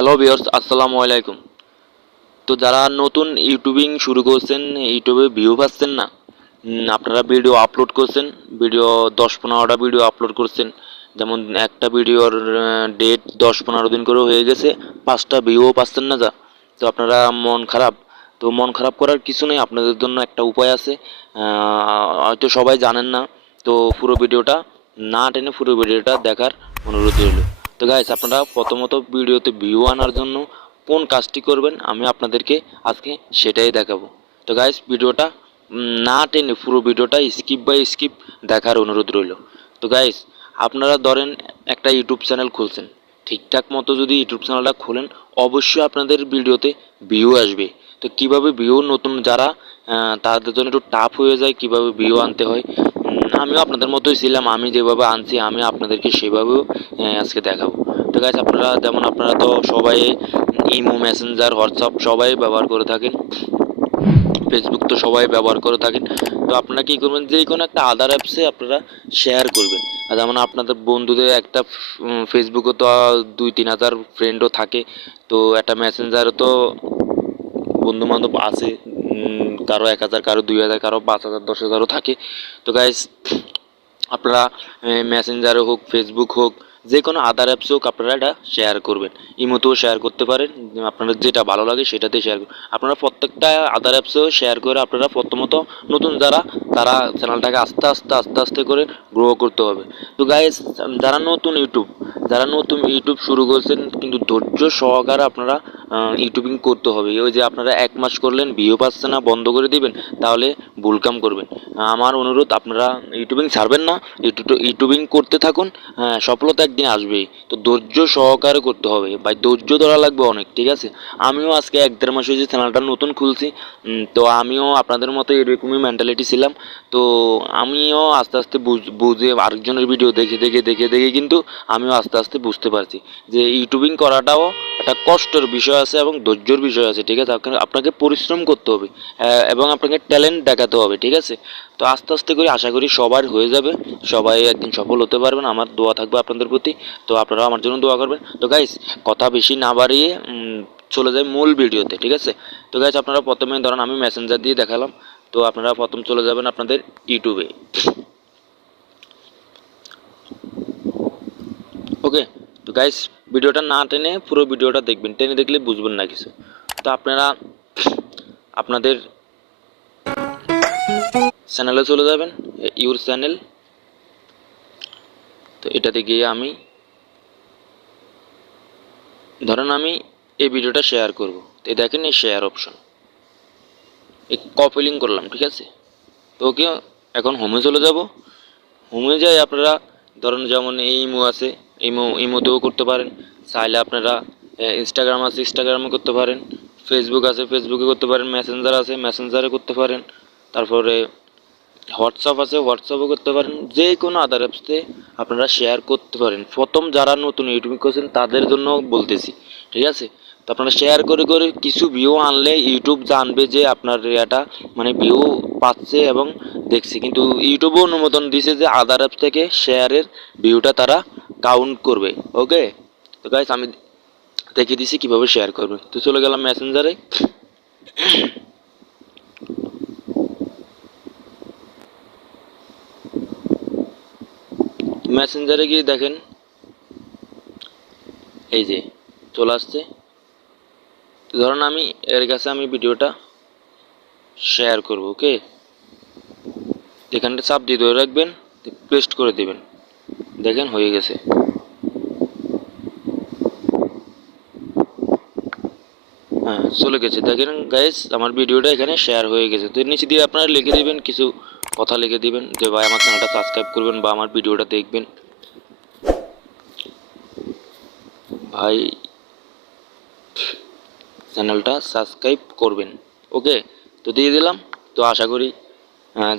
Hello viewers, আসসালামু আলাইকুম। তো যারা নতুন ইউটিউবিং শুরু করছেন, ইউটিউবে ভিউ পাচ্ছেন না, আপনারা ভিডিও আপলোড করছেন, ভিডিও 10-15টা ভিডিও আপলোড করছেন, যেমন একটা ভিডিওর ডেট 10-15 দিন করে হয়ে গেছে, 5টা ভিউও পাচ্ছেন না যা। তো আপনারা মন খারাপ, তো মন খারাপ করার কিছু নেই, আপনাদের জন্য একটা উপায় আছে। হয়তো সবাই জানেন না, তো পুরো ভিডিওটা না টেনে পুরো ভিডিওটা দেখার অনুরোধ রইল। তো গাইস, আপনারা প্রথমত ভিডিওতে ভিউ আনার জন্য কোন কাজটি করবেন আমি আপনাদেরকে আজকে সেটাই দেখাবো। তো গাইস, ভিডিওটা না টেনে পুরো ভিডিওটা স্কিপ বাই স্কিপ দেখার অনুরোধ রইল। তো গাইস, আপনারা ধরেন একটা ইউটিউব চ্যানেল খুলছেন, ঠিকঠাক মতো যদি ইউটিউব চ্যানেলটা খোলেন, অবশ্যই আপনাদের ভিডিওতে ভিউ আসবে। তো কিভাবে ভিউ নতুন যারা তাদের জন্য একটু টাফ হয়ে যায় কিভাবে ভিউ আনতে হয়, আমিও আপনাদের মতোই ছিলাম, আমি যেভাবে আনছি আমি আপনাদেরকে সেভাবেও আজকে দেখাবো। তো গাইস, আপনারা তো সবাই ইমো, মেসেঞ্জার, হোয়াটসঅ্যাপ সবাই ব্যবহার করে থাকেন, ফেসবুক তো সবাই ব্যবহার করে থাকেন। তো আপনারা কী করবেন, যে কোনো একটা আদার অ্যাপসে আপনারা শেয়ার করবেন। আর যেমন আপনাদের বন্ধুদের একটা ফেসবুকে তো 2-3 হাজার ফ্রেন্ডও থাকে, তো একটা মেসেঞ্জারও তো বন্ধুবান্ধব আছে, কারো 1,000, কারো 2,000, কারো 5,000, 10,000ও থাকে। তো গাইস, আপনারা মেসেঞ্জারে হোক, ফেসবুক হোক, যে কোনো আদার অ্যাপস হোক, আপনারা এটা শেয়ার করবেন। ইমোতেও শেয়ার করতে পারেন, আপনাদের যেটা ভালো লাগে সেটাতে শেয়ার করুন। আপনারা প্রত্যেকটা আদার অ্যাপসেও শেয়ার করে আপনারা প্রথমত নতুন যারা, তারা চ্যানেলটাকে আস্তে আস্তে আস্তে আস্তে করে গ্রো করতে হবে। তো গাইস, যারা নতুন ইউটিউব শুরু করছেন, কিন্তু ধৈর্য সহকারে আপনারা ইউটিউবিং করতে হবে। ওই যে আপনারা 1 মাস করলেন, ভিউ পাচ্ছে না, বন্ধ করে দিবেন, তাহলে ভুল কাম করবেন। আমার অনুরোধ, আপনারা ইউটিউবিং ছাড়বেন না, ইউটিউবিং করতে থাকুন। হ্যাঁ, সফলতা একদিন আসবেই। তো ধৈর্য সহকারে করতে হবে ভাই, ধৈর্য ধরা লাগবে অনেক, ঠিক আছে? আমিও আজকে 1-1.5 মাস হয়েছে চ্যানেলটা নতুন খুলছি। তো আমিও আপনাদের মতো এরকমই মেন্টালিটি ছিলাম। তো আমিও আস্তে আস্তে বুঝে আরেকজনের ভিডিও দেখে দেখে দেখে দেখে কিন্তু আমিও আস্তে আস্তে বুঝতে পারছি যে ইউটিউবিং করাটাও একটা কষ্টের বিষয় আছে এবং ধৈর্যর বিষয় আছে, ঠিক আছে? আপনাকে পরিশ্রম করতে হবে এবং আপনাকে ট্যালেন্ট দেখাতে হবে, ঠিক আছে? তো আস্তে আস্তে করে আশা করি সবার হয়ে যাবে, সবাই একদিন সফল হতে পারবেন। আমার দোয়া থাকবে আপনাদের প্রতি, তো আপনারাও আমার জন্য দোয়া করবেন। তো গাইস, কথা বেশি না বাড়িয়ে চলে যায় মূল ভিডিওতে, ঠিক আছে? তো গাইস, আপনারা প্রথমে ধরেন আমি মেসেঞ্জার দিয়ে দেখালাম, তো আপনারা প্রথম চলে যাবেন আপনাদের ইউটিউবে। ওকে। তো গাইস, ভিডিওটা না টেনে পুরো ভিডিওটা দেখবেন, টেনে দেখলে বুঝবেন না কিছু। তো আপনারা আপনাদের চ্যানেলে চলে যাবেন, ইউর চ্যানেল। তো এটাতে গিয়ে আমি ধরেন আমি এই ভিডিওটা শেয়ার করব, তো দেখেন এই শেয়ার অপশন, এই কপি লিঙ্ক করলাম, ঠিক আছে? তো ওকে, এখন হোমে চলে যাব। হোমে যাই আপনারা ধরেন যেমন এই ইমো আছে, ইমোতেও করতে পারেন, চাইলে আপনারা ইনস্টাগ্রাম আছে, ইনস্টাগ্রামে করতে পারেন, ফেসবুক আছে, ফেসবুকে করতে পারেন, মেসেঞ্জার আছে, মেসেঞ্জারে করতে পারেন, তারপরে হোয়াটসঅ্যাপ আছে, হোয়াটসঅ্যাপও করতে পারেন, যে কোনো আদার অ্যাপসে আপনারা শেয়ার করতে পারেন। প্রথম যারা নতুন ইউটিউব করছেন তাদের জন্য বলতেছি, ঠিক আছে? তো আপনারা শেয়ার করে করে কিছু ভিউ আনলে ইউটিউব জানবে যে আপনার এটা মানে ভিউ পাচ্ছে এবং দেখছে, কিন্তু ইউটিউবও অনুমোদন দিছে যে আদার অ্যাপস থেকে শেয়ারের ভিউটা তারা কাউন্ট করবে। ওকে। তো গাইস, আমি দেখিয়ে দিছি কীভাবে শেয়ার করবে। তো চলে গেলাম মেসেঞ্জারে। মেসেঞ্জারে গিয়ে দেখেন এই যে চলে আসছে। ধরুন আমি এর কাছে আমি ভিডিওটা শেয়ার করব। ওকে, এখানটা চাপ দিয়ে ধরে রাখবেন, পেস্ট করে দিবেন, দেখেন হয়ে গেছে। হ্যাঁ, চলে গেছে, দেখেন গাইস আমার ভিডিওটা এখানে শেয়ার হয়ে গেছে। তো এর নিচে দিয়ে আপনারা লিখে দিবেন, কিছু কথা লিখে দিবেন যে ভাই আমার চ্যানেলটা সাবস্ক্রাইব করবেন বা আমার ভিডিওটা দেখবেন, ভাই চ্যানেলটা সাবস্ক্রাইব করবেন। ওকে, তো দিয়ে দিলাম। তো আশা করি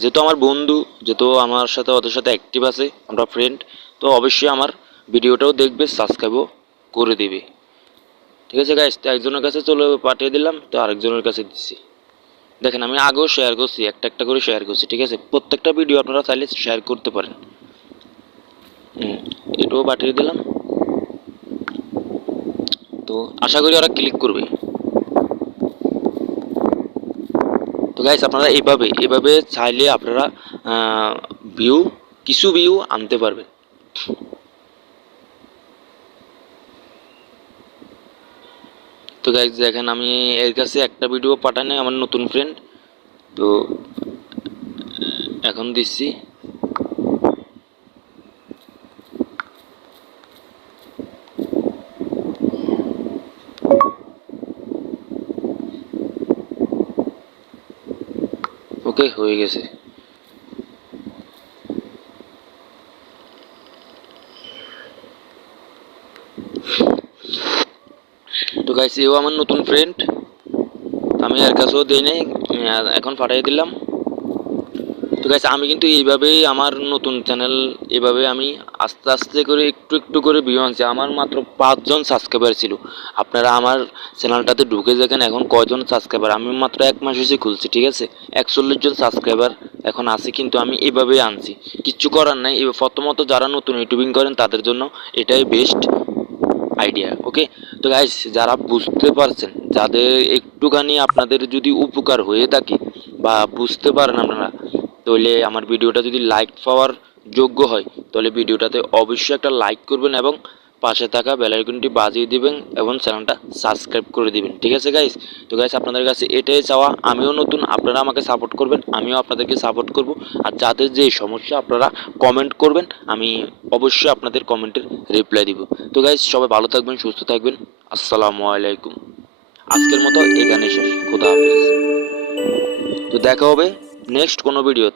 যেহেতু আমার বন্ধু, যেহেতু আমার সাথে ওদের সাথে অ্যাক্টিভ আছে, আমরা ফ্রেন্ড, তো অবশ্যই আমার ভিডিওটাও দেখবে, সাবস্ক্রাইবও করে দিবে, ঠিক আছে গাইস? তো একজনের কাছে চলে পাঠিয়ে দিলাম, তো আরেকজনের কাছে দিচ্ছি। দেখেন আমি আগেও শেয়ার করছি, একটা একটা করে শেয়ার করছি, ঠিক আছে? প্রত্যেকটা ভিডিও আপনারা চাইলে শেয়ার করতে পারেন। এটাও পাঠিয়ে দিলাম। তো তো আশা করি ওরা ক্লিক করবে। তো গাইস আপনারা এভাবে চাইলে আপনারা ভিউ কিছু ভিউ আনতে পারবেন। তো গাইস দেখেন আমি এর কাছে একটা ভিডিও পাঠানো আমার নতুন ফ্রেন্ড, তো এখন দিচ্ছি। ওকে হয়ে গেছে। তো গাইস এও আমার নতুন ফ্রেন্ড, আমি এর কাছেও দেই নাই, এখন পাঠিয়ে দিলাম। তো গাইস আমি কিন্তু এইভাবেই আমার নতুন চ্যানেল, এভাবে আমি আস্তে আস্তে করে একটু একটু করে ভিউ আনছি। আমার মাত্র 5 জন সাবস্ক্রাইবার ছিল। আপনারা আমার চ্যানেলটাতে ঢুকে দেখেন এখন কয়জন সাবস্ক্রাইবার। আমি মাত্র 1 মাস হয়েছে খুলছি, ঠিক আছে। 41 জন সাবস্ক্রাইবার এখন আছে, কিন্তু আমি এভাবেই আনছি, কিচ্ছু করার নাই। এবার প্রথমত যারা নতুন ইউটিউবিং করেন তাদের জন্য এটাই বেস্ট আইডিয়া। ওকে, তো গাইস যারা বুঝতে পারছেন, যাদের একটুখানি আপনাদের যদি উপকার হয়ে থাকে বা বুঝতে পারেন আপনারা, তাহলে আমার ভিডিওটা যদি লাইক পাওয়ার যোগ্য হয় তাহলে ভিডিওটাতে অবশ্যই একটা লাইক করবেন এবং পাশে থাকা বেল আইকনটি বাজিয়ে দিবেন এবং চ্যানেলটা সাবস্ক্রাইব করে দিবেন, ঠিক আছে গাইস। তো গাইস আপনাদের কাছে এটাই চাওয়া, আমিও নতুন, আপনারা আমাকে সাপোর্ট করবেন, আমিও আপনাদেরকে সাপোর্ট করব। আর যাদের যে সমস্যা আপনারা কমেন্ট করবেন, আমি অবশ্যই আপনাদের কমেন্টের রিপ্লাই দিব। তো গাইস সবাই ভালো থাকবেন, সুস্থ থাকবেন। আসসালামু আলাইকুম। আজকের মতো এখানে শেষ, খোদা হাফেজ। তো দেখা হবে নেক্সট কোনো ভিডিওতে।